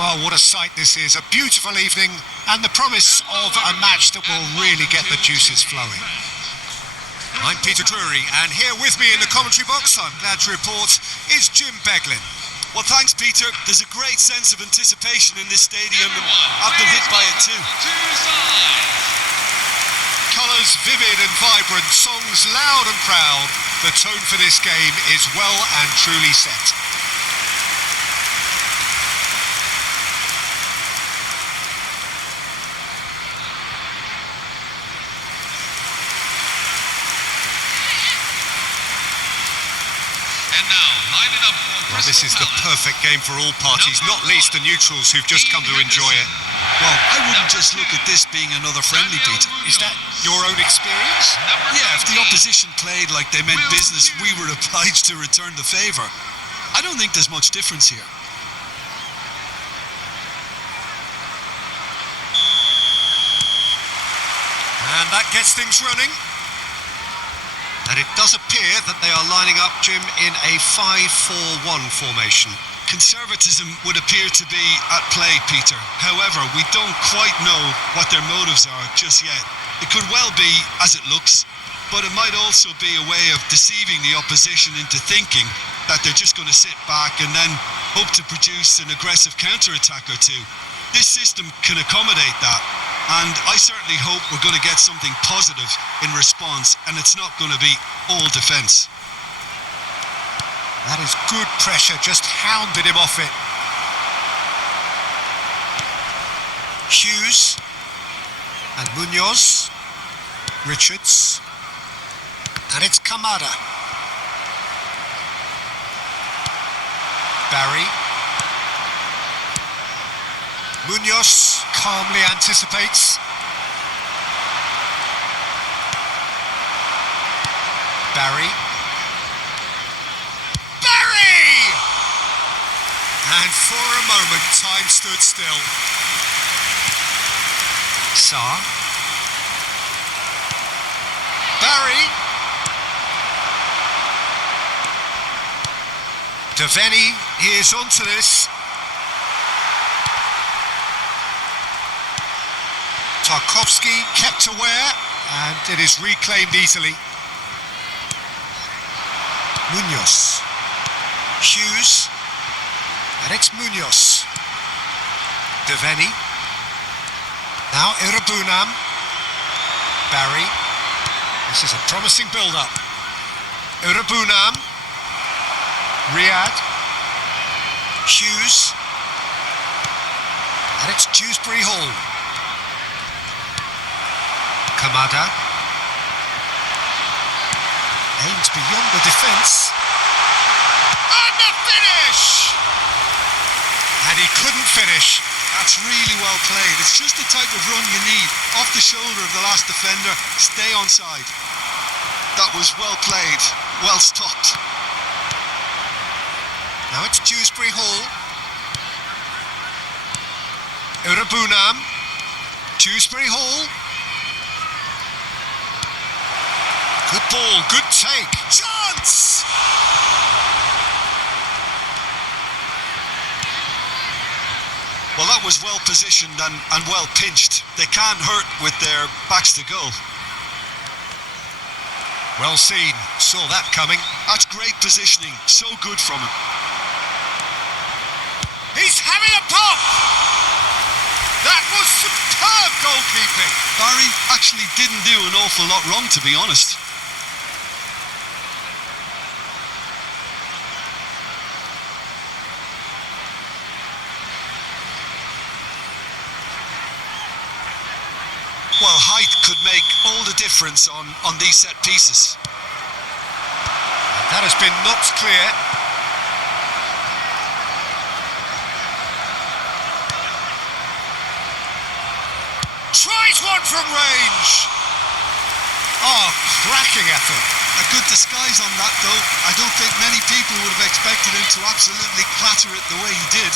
Well, what a sight this is. A beautiful evening and the promise of a match that will really get the juices flowing. I'm Peter Drury, and here with me in the commentary box, I'm glad to report, is Jim Beglin. Well, thanks, Peter. There's a great sense of anticipation in this stadium, and I've been hit by it too. Colours vivid and vibrant, songs loud and proud. The tone for this game is well and truly set. Well, this is the perfect game for all parties, not least the neutrals who've just come to enjoy it. Well, I wouldn't just look at this being another friendly, Peter. Is that your own experience? Yeah, if the opposition played like they meant business, we were obliged to return the favour. I don't think there's much difference here. And that gets things running. And it does appear that they are lining up, Jim, in a 5-4-1 formation. Conservatism would appear to be at play, Peter. However, we don't quite know what their motives are just yet. It could well be as it looks, but it might also be a way of deceiving the opposition into thinking that they're just going to sit back and then hope to produce an aggressive counter-attack or two. This system can accommodate that, and I certainly hope we're going to get something positive in response, and it's not going to be all defence. That is good pressure, just hounded him off it. Hughes and Munoz, Richards, and it's Kamada. Barry. Munoz calmly anticipates. Barry. And for a moment, time stood still. Sarr. Barry. Devaney, he is onto this. Tarkovsky kept aware, and it is reclaimed easily. Munoz. Hughes. And it's Munoz. Devaney. Now Irabunam. Barry. This is a promising build-up. Irabunam. Riyad. Hughes. And it's Dewsbury Hall. Kamada. Aims beyond the defence. And the finish! And he couldn't finish. That's really well played. It's just the type of run you need. Off the shoulder of the last defender, stay onside. That was well played, well stopped. Now it's Dewsbury Hall. Irabunam. Dewsbury Hall. Good ball, good take. Chance! Well, that was well positioned and well pinched. They can't hurt with their backs to goal. Well seen, saw that coming. That's great positioning, so good from him. He's having a pop! That was superb goalkeeping. Barry actually didn't do an awful lot wrong, to be honest. Well, height could make all the difference on these set pieces. That has been knocked clear. Tries one from range. Oh, cracking effort. A good disguise on that, though. I don't think many people would have expected him to absolutely clatter it the way he did.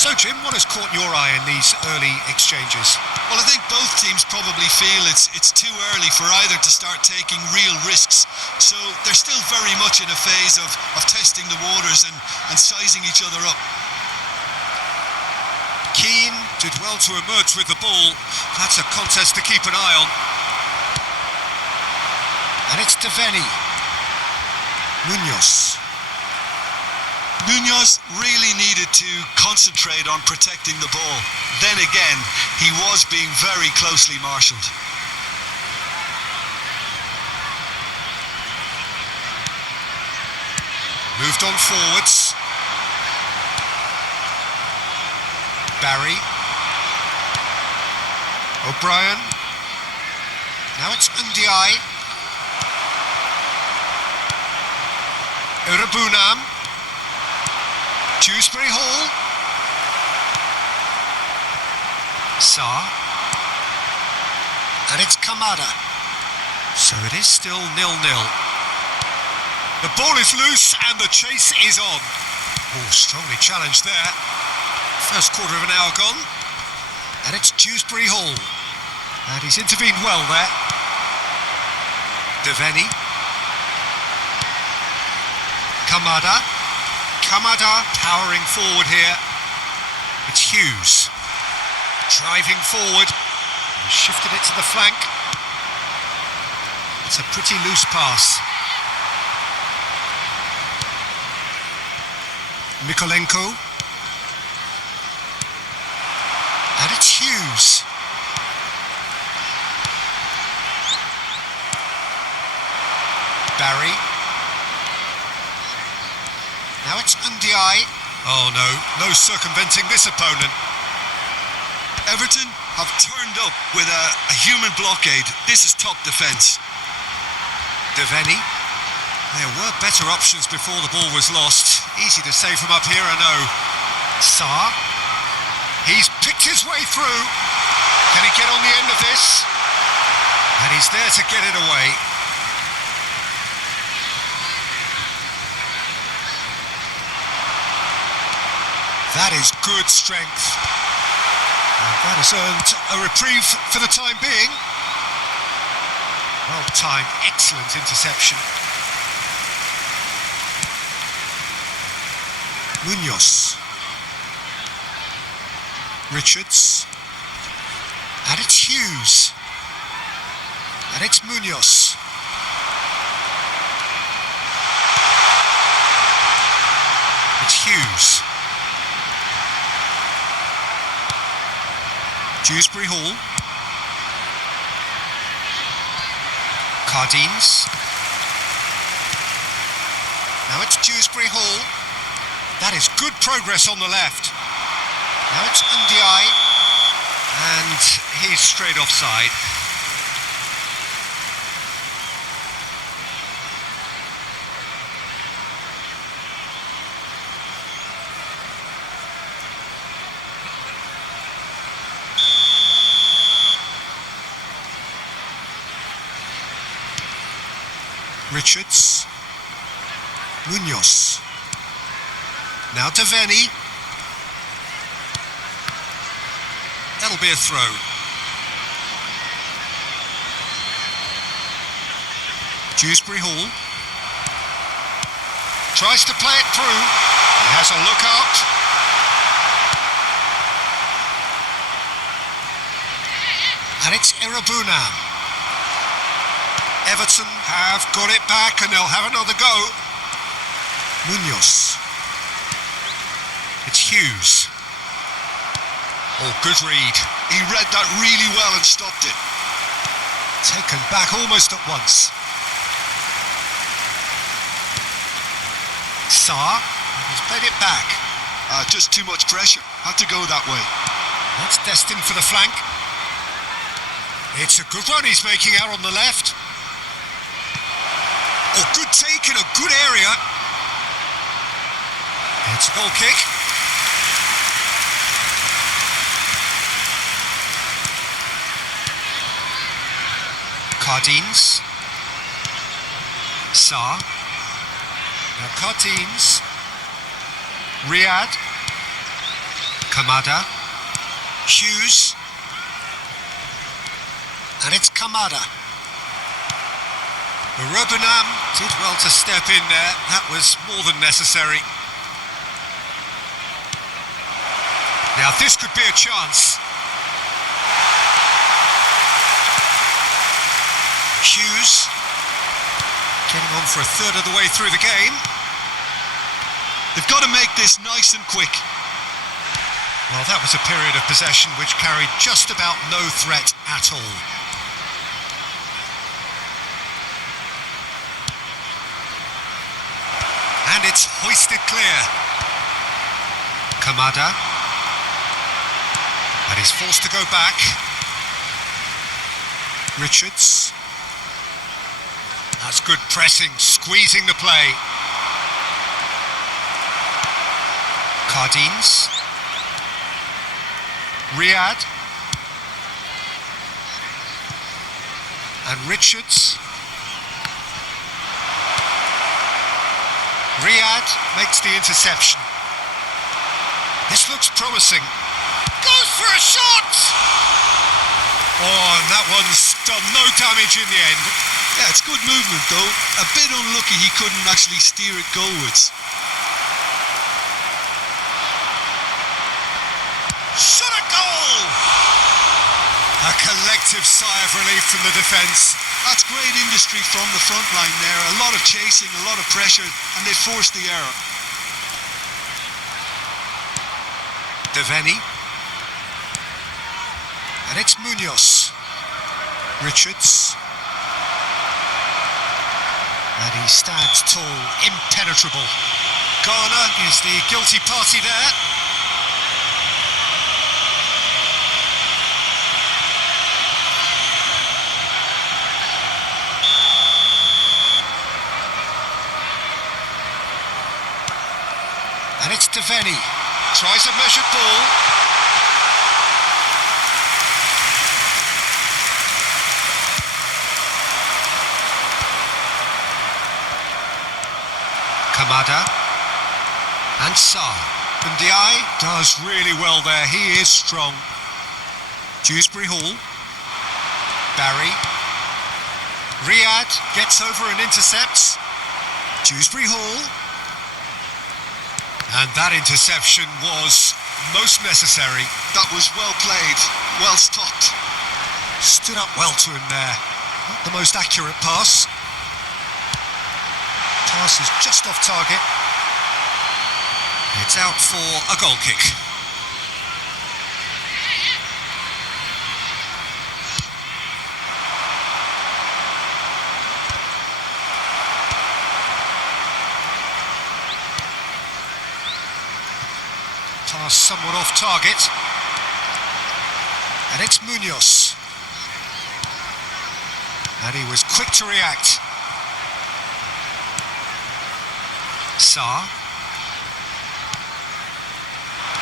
So, Jim, what has caught your eye in these early exchanges? Well, I think both teams probably feel it's too early for either to start taking real risks. So they're still very much in a phase of testing the waters and sizing each other up. Keane did well to emerge with the ball. That's a contest to keep an eye on. And it's Devaney. Munoz really needed to concentrate on protecting the ball. Then again, he was being very closely marshalled. Moved on forwards. Barry. O'Brien. Now it's Ndiaye. Irabunam. Dewsbury Hall. Sarr. And it's Kamada. So it is still 0-0. The ball is loose and the chase is on. Oh, strongly challenged there. First quarter of an hour gone. And it's Dewsbury Hall. And he's intervened well there. Devaney. Kamada powering forward here. It's Hughes. Driving forward. He shifted it to the flank. It's a pretty loose pass. Mikolenko. And it's Hughes. Barry. Now it's Ndiaye. Oh no circumventing this opponent. Everton have turned up with a human blockade. This is top defence. Devaney. There were better options before the ball was lost. Easy to say from up here, I know. Sarr. He's picked his way through. Can he get on the end of this? And he's there to get it away. That is good strength. And that has earned a reprieve for the time being. Well timed, excellent interception. Munoz. Richards. And it's Hughes. And it's Munoz. It's Hughes. Dewsbury Hall. Cardines. Now it's Dewsbury Hall. That is good progress on the left. Now it's Ndiaye. And he's straight offside. Richards. Munoz. Now Devaney. That'll be a throw. Dewsbury Hall. Tries to play it through. He has a look out. And it's Irabunam. Everton have got it back and they'll have another go. Munoz. It's Hughes. Oh, good read. He read that really well and stopped it. Taken back almost at once. Sarr. He's played it back. Just too much pressure. Had to go that way. That's destined for the flank. It's a good run he's making out on the left. Oh, good take in a good area. It's a goal kick. Cardines. Sarr. Now Cardines. Riyad. Kamada. Hughes. And it's Kamada. Robinam did well to step in there. That was more than necessary. Now this could be a chance. Hughes getting on for a third of the way through the game. They've got to make this nice and quick. Well, that was a period of possession which carried just about no threat at all. And it's hoisted clear. Kamada. And he's forced to go back. Richards. That's good pressing, squeezing the play. Cardines. Riyad. And Richards. Riyad makes the interception. This looks promising. Goes for a shot! Oh, and that one's done no damage in the end. Yeah, it's good movement though. A bit unlucky he couldn't actually steer it goalwards. Shot a goal! A collective sigh of relief from the defence. That's great industry from the front line there. A lot of chasing, a lot of pressure, and they forced the error. Devaney. And it's Munoz. Richards. And he stands tall, impenetrable. Garner is the guilty party there. And it's Devaney. Tries a measured ball. Kamada. And Sarr. Ndiaye does really well there. He is strong. Dewsbury Hall. Barry. Riyad gets over and intercepts. Dewsbury Hall. And that interception was most necessary. That was well played, well stopped. Stood up well to him there. Not the most accurate pass. Pass is just off target. It's out for a goal kick. Pass somewhat off target. And it's Munoz. And he was quick to react. Sarr.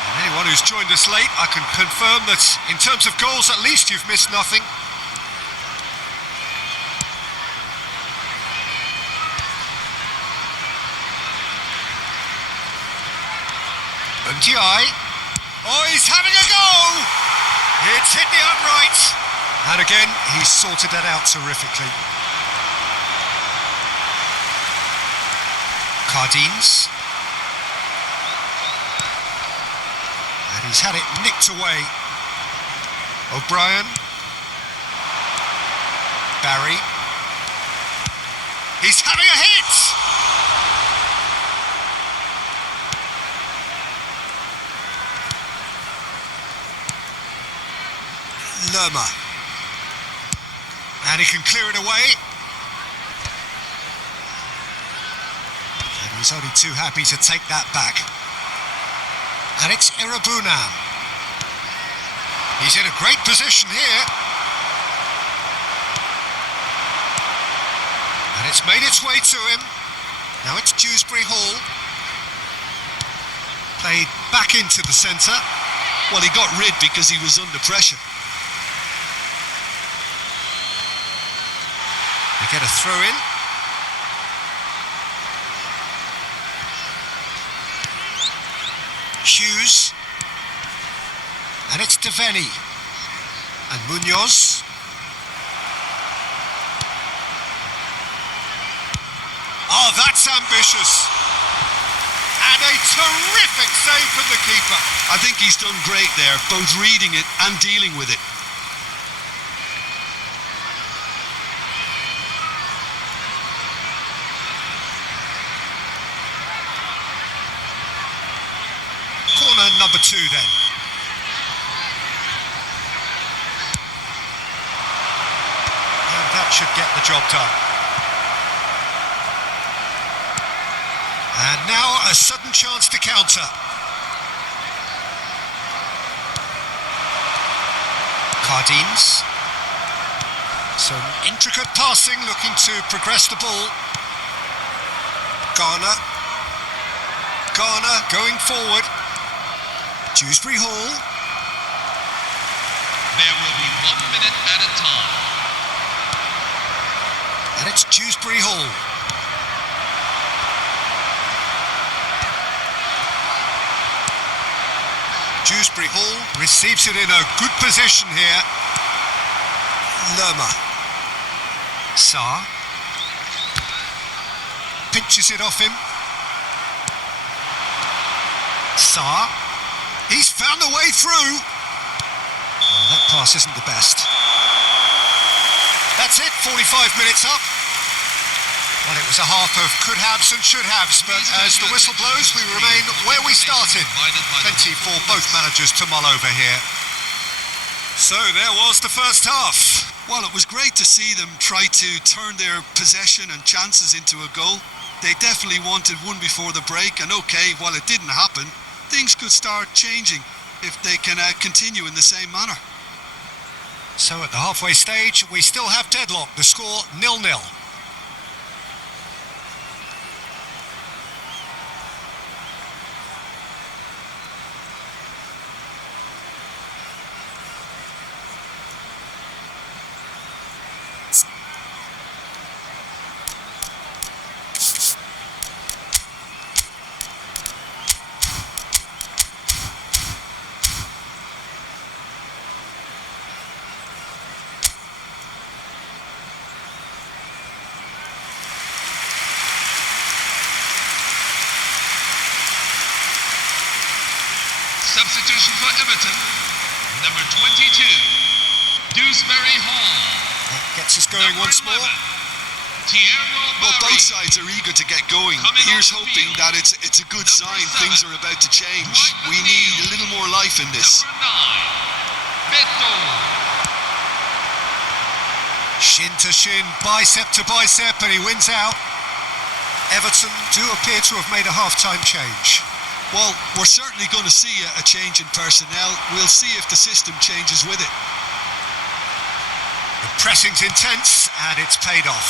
And anyone who's joined us late, I can confirm that in terms of goals, at least you've missed nothing. Ndiaye. Oh, he's having a go! It's hit the upright. And again, he's sorted that out terrifically. Cardines. And he's had it nicked away. O'Brien. Barry. He's having a hit! Lerma. And he can clear it away. And he's only too happy to take that back. And it's Irabunam. He's in a great position here. And it's made its way to him. Now it's Dewsbury Hall. Played back into the centre. Well, he got rid because he was under pressure. They get a throw in. Hughes. And it's Deveni. And Munoz. Oh, that's ambitious. And a terrific save from the keeper. I think he's done great there, both reading it and dealing with it. Corner number 2 then. And that should get the job done. And now a sudden chance to counter. Cardines. Some intricate passing, looking to progress the ball. Garner going forward. Dewsbury Hall. There will be 1 minute at a time. And it's Dewsbury Hall. Dewsbury Hall receives it in a good position here. Lerma. Sarr. Pinches it off him. Sarr. He's found a way through. Oh, that pass isn't the best. That's it, 45 minutes up. Well, it was a half of could-haves and should-haves, but as the whistle blows, we remain where we started. Plenty for both managers to mull over here. So there was the first half. Well, it was great to see them try to turn their possession and chances into a goal. They definitely wanted one before the break, and okay, while it didn't happen, things could start changing if they can continue in the same manner. So at the halfway stage, we still have deadlock. The score 0-0. Substitution for Everton, number 22, Dewsbury Hall. That gets us going Number once more. 11, Well, Barry. both sides are eager to get going. Coming Here's off the hoping field. that it's a good Number sign. 7, Things are about to change. right We the need field. a little more life in this. Number 9, Beto. Shin to shin, bicep to bicep, and he wins out. Everton do appear to have made a half-time change. Well, we're certainly going to see a change in personnel. We'll see if the system changes with it. The pressing's intense, and it's paid off.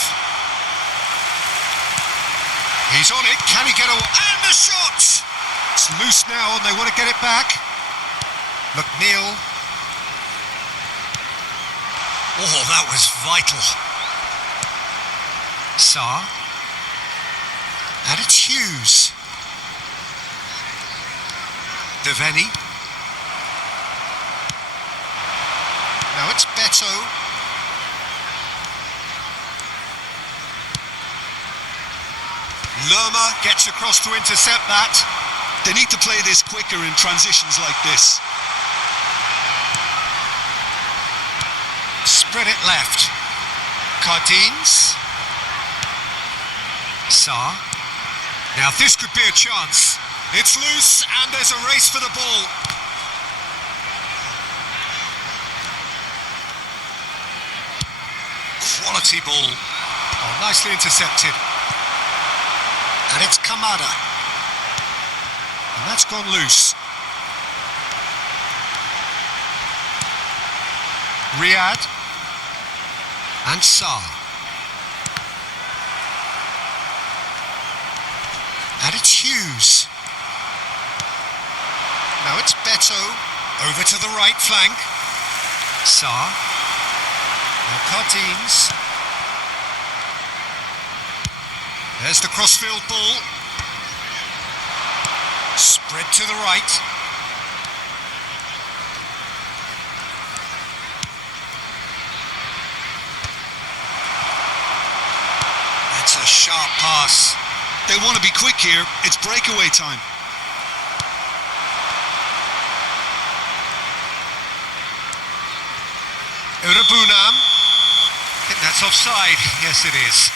He's on it, can he get away? And the shot! It's loose now, and they want to get it back. McNeil. Oh, that was vital. Sarr. And it's Hughes. Deveni. Now it's Beto. Lerma gets across to intercept that. They need to play this quicker in transitions like this. Spread it left. Cardines. Sarr. Now this could be a chance. It's loose and there's a race for the ball. Quality ball. Oh, nicely intercepted. And it's Kamada. And that's gone loose. Riyad. And Sarr. And it's Hughes. Now it's Beto. Over to the right flank. Sarr. Now Cardines. There's the crossfield ball. Spread to the right. sharp pass. They want to be quick here. It's breakaway time. Urabunam. I think that's offside. Yes, it is.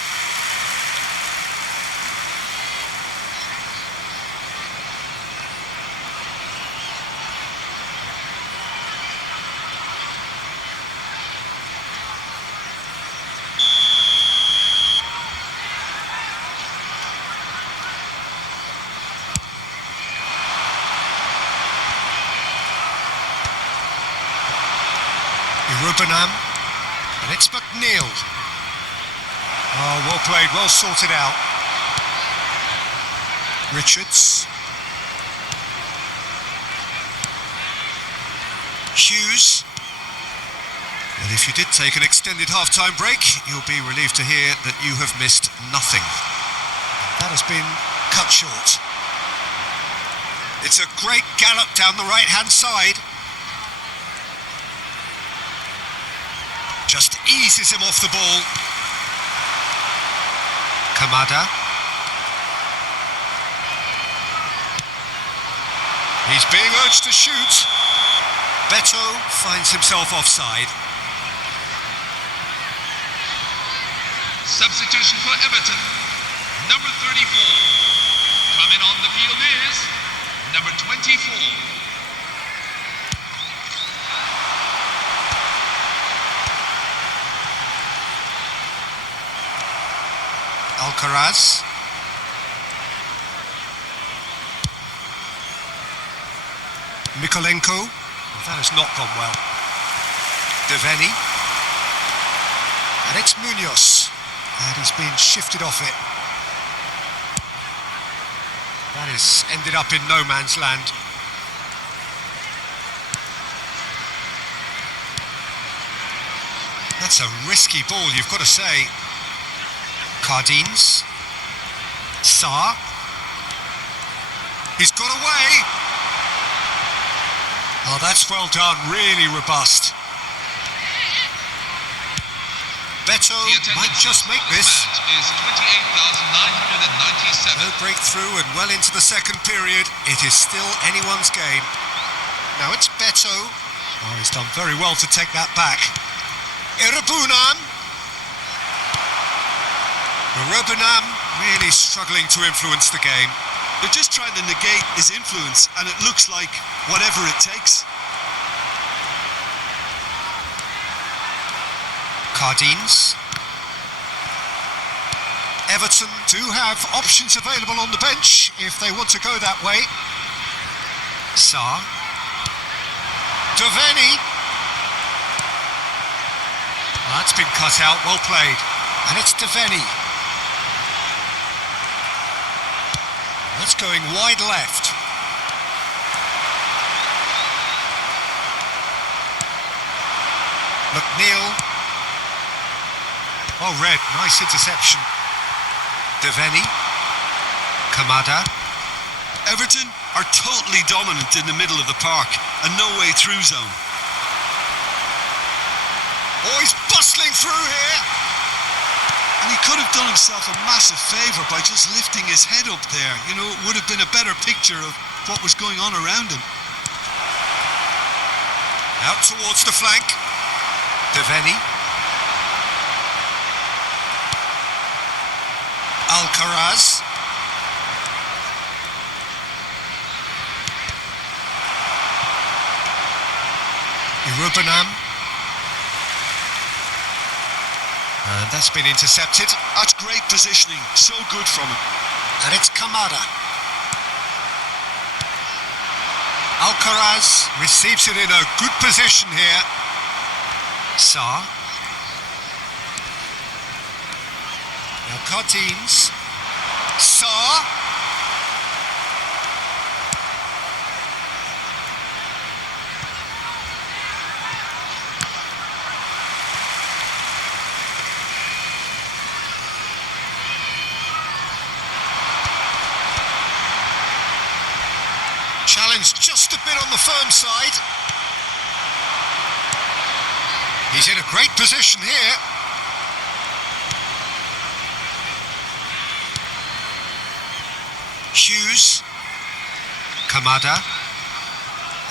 Rubenham, and it's McNeil. Oh, well played, well sorted out. Richards. Hughes. Well, if you did take an extended half-time break, you'll be relieved to hear that you have missed nothing. That has been cut short. It's a great gallop down the right-hand side. Just eases him off the ball. Kamada. He's being urged to shoot. Beto finds himself offside. Substitution for Everton, number 34. Coming on the field is number 24. Alcaraz. Mikolenko. That has not gone well. Deveni. And it's Munoz. And he's been shifted off it. That has ended up in no man's land. That's a risky ball, you've got to say. Cardines. Sarr. He's got away. Oh, that's well done, really robust. Beto might just make this. Is 28,997. No breakthrough and well into the second period. It is still anyone's game. Now it's Beto. Oh, he's done very well to take that back. Irabunam. Rubenham really struggling to influence the game. They're just trying to negate his influence, and it looks like whatever it takes. Cardines. Everton do have options available on the bench if they want to go that way. Sarr. Deveni. Oh, that's been cut out, well played. And it's Deveni. That's going wide left. McNeil. Oh, red, nice interception. Deveni. Kamada. Everton are totally dominant in the middle of the park and no way through zone. Oh, he's bustling through here. And he could have done himself a massive favour by just lifting his head up there. You know, it would have been a better picture of what was going on around him. Out towards the flank. Deveni. Alcaraz. Rubenham. And that's been intercepted. That's great positioning, so good from him. And it's Kamada. Alcaraz receives it in a good position here. Sarr. Now Cardines. Sarr. Challenge just a bit on the firm side. He's in a great position here. Hughes. Kamada.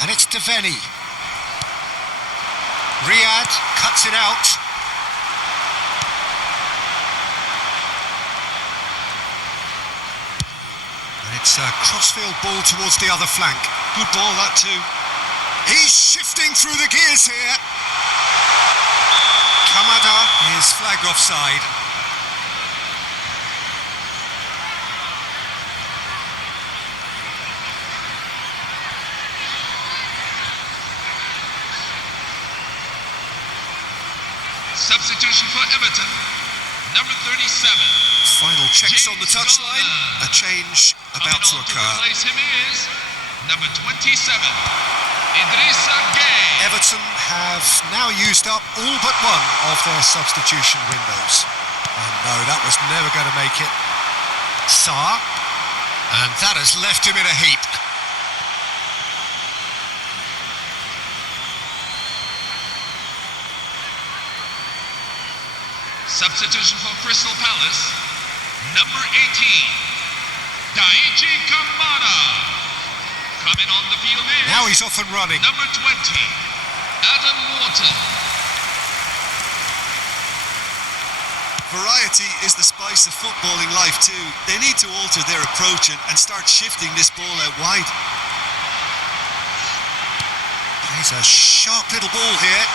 And it's Deveni. Riyad cuts it out. And it's a crossfield ball towards the other flank. Good ball, that too. He's shifting through the gears here. Kamada is flagged offside. Substitution for Everton, number 37. Final checks on the James touchline. Garner. A change about to Coming on occur. replace him is number 27, Idrissa Gueye. Everton have now used up all but one of their substitution windows. And no, that was never going to make it. Sarr. And that has left him in a heap. Substitution for Crystal Palace, number 18, Daichi Kamada. Coming on the field is Now he's off and running. number 20, Adam Wharton. Variety is the spice of footballing life too. They need to alter their approach and start shifting this ball out wide. Plays a sharp little ball here.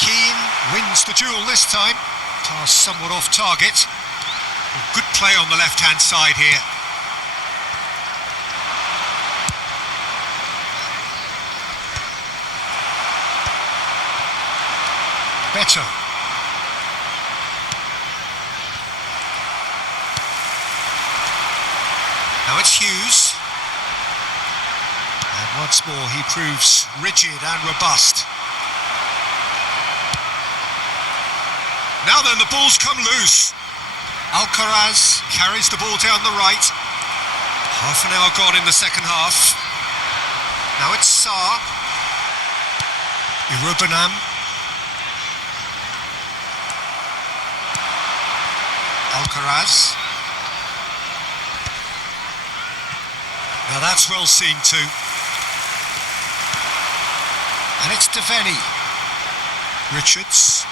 Keane wins the duel this time. Pass somewhat off target. Good play on the left-hand side here. Better. Now it's Hughes. And once more he proves rigid and robust. Now then, the ball's come loose. Alcaraz carries the ball down the right. Half an hour gone in the second half. Now it's Sarr. Irubanam. Alcaraz. Now that's well seen too. And it's Deveni. Richards.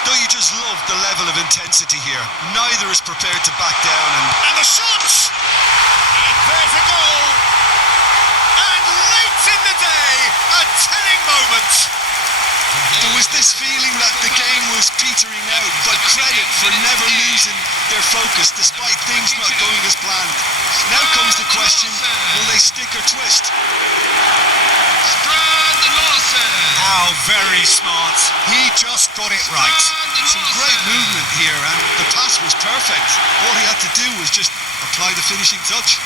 Don't you just love the level of intensity here? Neither is prepared to back down And the shot! And there's a goal! And late in the day, a telling moment! There was this feeling that the game was petering out, but credit for never losing their focus despite things not going as planned. Now comes the question, will they stick or twist? Strand Larsen. How very smart. He just got it right. Some great movement here, and the pass was perfect. All he had to do was just apply the finishing touch.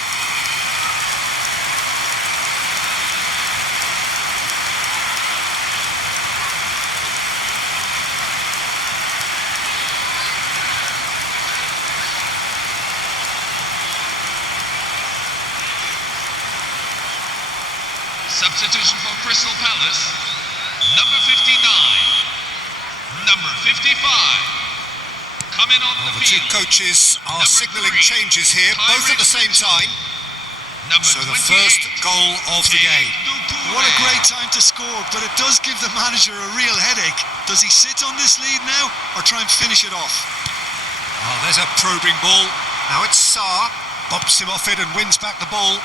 Substitution for Crystal Palace, number 59, number 55. Coming on Well, the the two field, coaches are Number signalling 3, changes here, both at the same time. number So the 28, first goal of the game. What a great time to score, but it does give the manager a real headache. Does he sit on this lead now, or try and finish it off? Oh, there's a probing ball. Now it's Sarr. Bumps him off it and wins back the ball.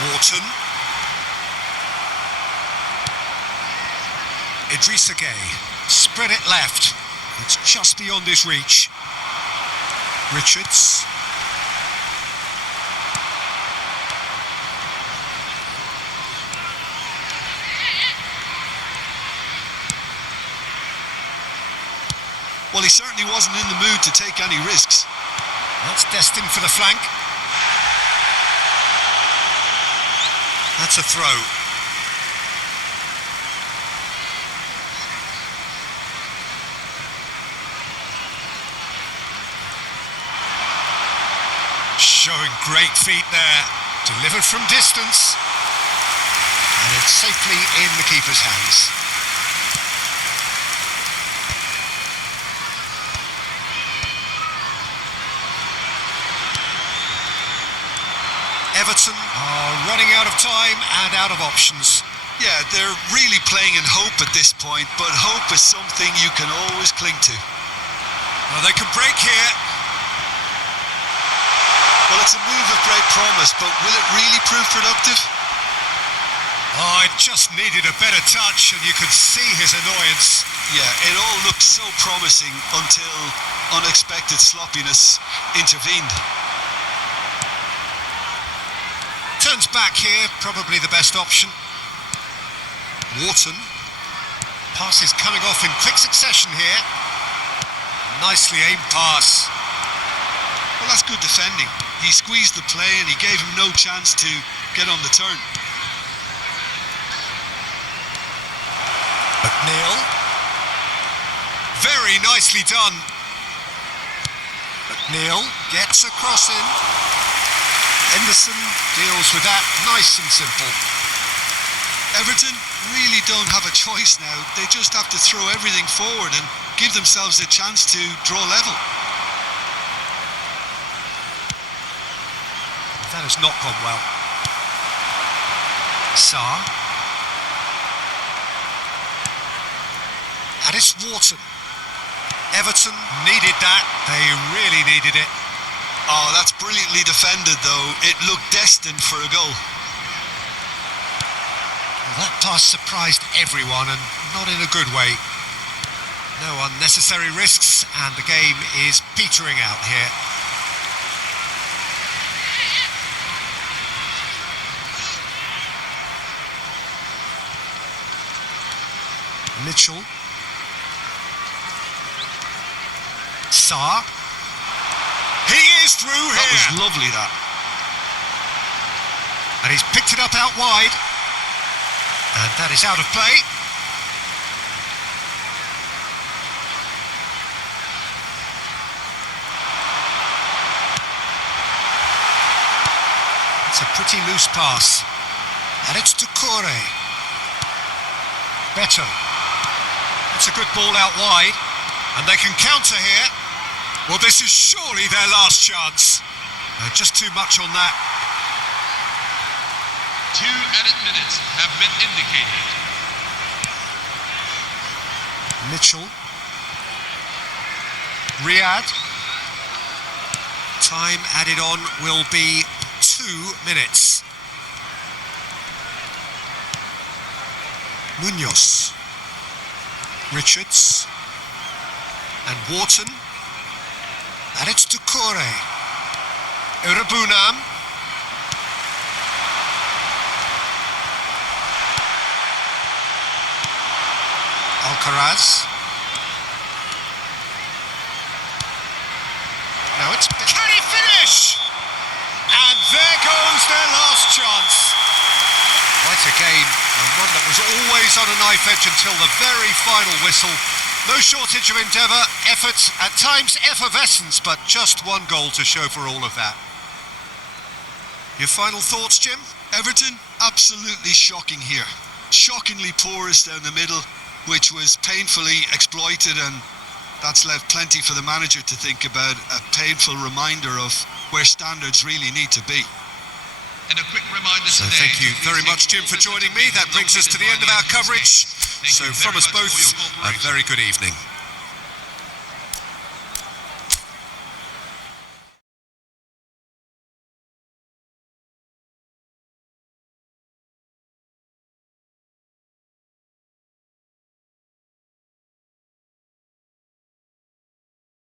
Wharton. Idrissa Gueye. Spread it left. It's just beyond his reach. Richards. Well, he certainly wasn't in the mood to take any risks. That's destined for the flank. That's a throw. Showing great feet there. Delivered from distance. And it's safely in the keeper's hands. Everton are running out of time and out of options. Yeah, they're really playing in hope at this point, but hope is something you can always cling to. Well, they can break here. Well, it's a move of great promise, but will it really prove productive? Oh, it just needed a better touch, and you could see his annoyance. Yeah, it all looked so promising until unexpected sloppiness intervened. Turns back here, probably the best option. Wharton. Pass is coming off in quick succession here. Nicely aimed pass. Well, that's good defending. He squeezed the play and he gave him no chance to get on the turn. McNeil. Very nicely done. McNeil gets a cross in. Henderson deals with that nice and simple. Everton really don't have a choice now. They just have to throw everything forward and give themselves a chance to draw level. That has not gone well. Sarr. And it's Wharton. Everton needed that. They really needed it. Oh, that's brilliantly defended, though. It looked destined for a goal. Well, that pass surprised everyone, and not in a good way. No unnecessary risks, and the game is petering out here. Mitchell. Sarr. He is through here. That was lovely, that. And he's picked it up out wide. And that is out of play. It's a pretty loose pass. And it's to Kore. Beto. It's a good ball out wide. And they can counter here. Well, this is surely their last chance. Just too much on that. 2 added minutes have been indicated. Mitchell. Riyad. Time added on will be 2 minutes. Munoz. Richards. And Wharton. And it's to Kore. Irabunam. Alcaraz. Now it's... Can he finish? And there goes their last chance. Quite a game, and one that was always on a knife edge until the very final whistle. No shortage of endeavour, effort, at times effervescence, but just one goal to show for all of that. Your final thoughts, Jim? Everton, absolutely shocking here. Shockingly porous down the middle, which was painfully exploited, and that's left plenty for the manager to think about. A painful reminder of where standards really need to be. And a quick reminder So today, thank you very much, Jim, for joining me. That brings us to the end of our coverage. So from us both, a very good evening.